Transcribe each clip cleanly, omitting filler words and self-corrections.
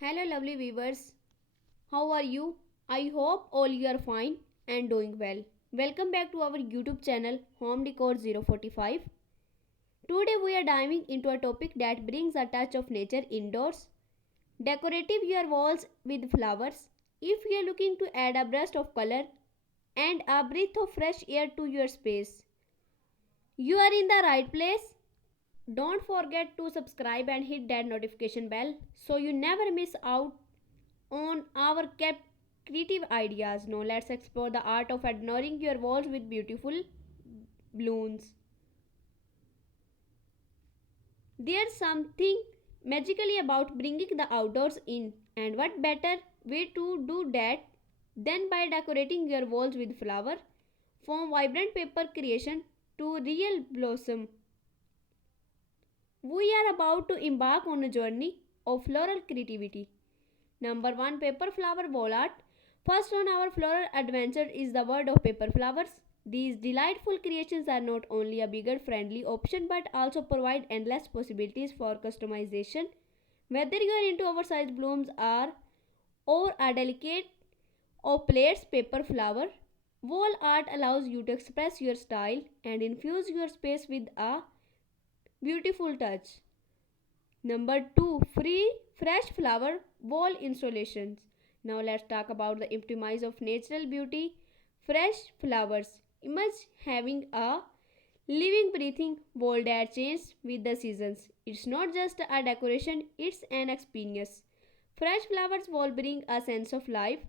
Hello, lovely viewers. How are you? I hope all you are fine and doing well. Welcome back to our YouTube channel Home Decor 045. Today we are diving into a topic that brings a touch of nature indoors. Decorative your walls with flowers. If you are looking to add a burst of color and a breath of fresh air to your space, you are in the right place. Don't forget to subscribe and hit that notification bell so you never miss out on our creative ideas. Now let's explore the art of adorning your walls with beautiful balloons. There's something magically about bringing the outdoors in, and what better way to do that than by decorating your walls with flower, from vibrant paper creation to real blossom. We are about to embark on a journey of floral creativity. Number 1, paper flower wall art. First on our floral adventure is the world of paper flowers. These delightful creations are not only a bigger friendly option but also provide endless possibilities for customization. Whether you are into oversized blooms or a delicate or plates paper flower, wall art allows you to express your style and infuse your space with a beautiful touch. Number 2, free fresh flower wall installations. Now let's talk about the optimize of natural beauty. Fresh flowers. Imagine having a living, breathing wall that changes with the seasons. It's not just a decoration, it's an experience. Fresh flowers will bring a sense of life,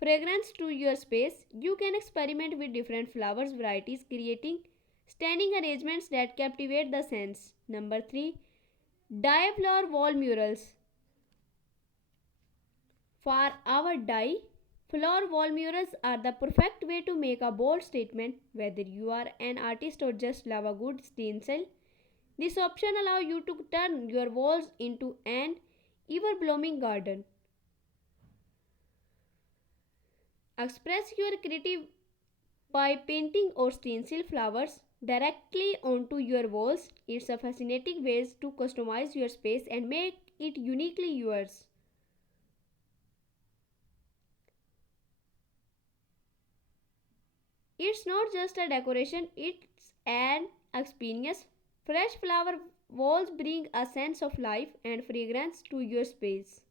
fragrance to your space. You can experiment with different flowers varieties, creating stunning arrangements that captivate the sense. Number 3, dye flower wall murals. For our dye, flower wall murals are the perfect way to make a bold statement. Whether you are an artist or just love a good stencil, this option allows you to turn your walls into an ever blooming garden. Express your creative by painting or stencil flowers directly onto your walls. It's a fascinating way to customize your space and make it uniquely yours. It's not just a decoration, it's an experience. Fresh flower walls bring a sense of life and fragrance to your space.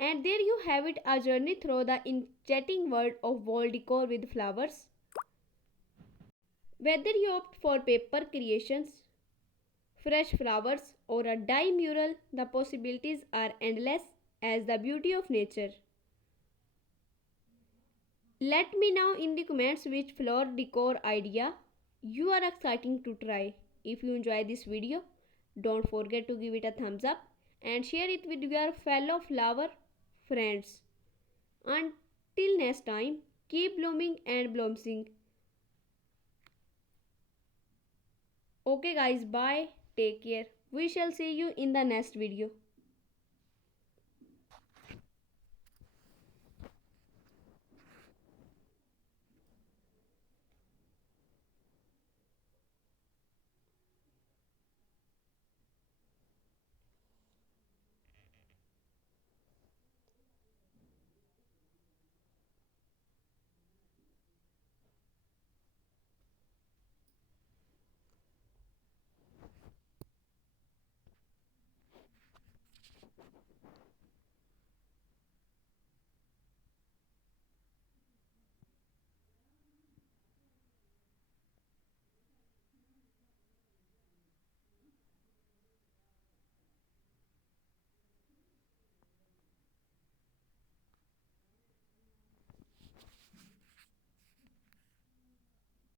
And there you have it, a journey through the enchanting world of wall decor with flowers. Whether you opt for paper creations, fresh flowers, or a dye mural, the possibilities are endless as the beauty of nature. Let me know in the comments which floor decor idea you are excited to try. If you enjoy this video, don't forget to give it a thumbs up and share it with your fellow flower friends. Until next time, keep blooming and blossoming. Okay guys, bye. Take care. We shall see you in the next video.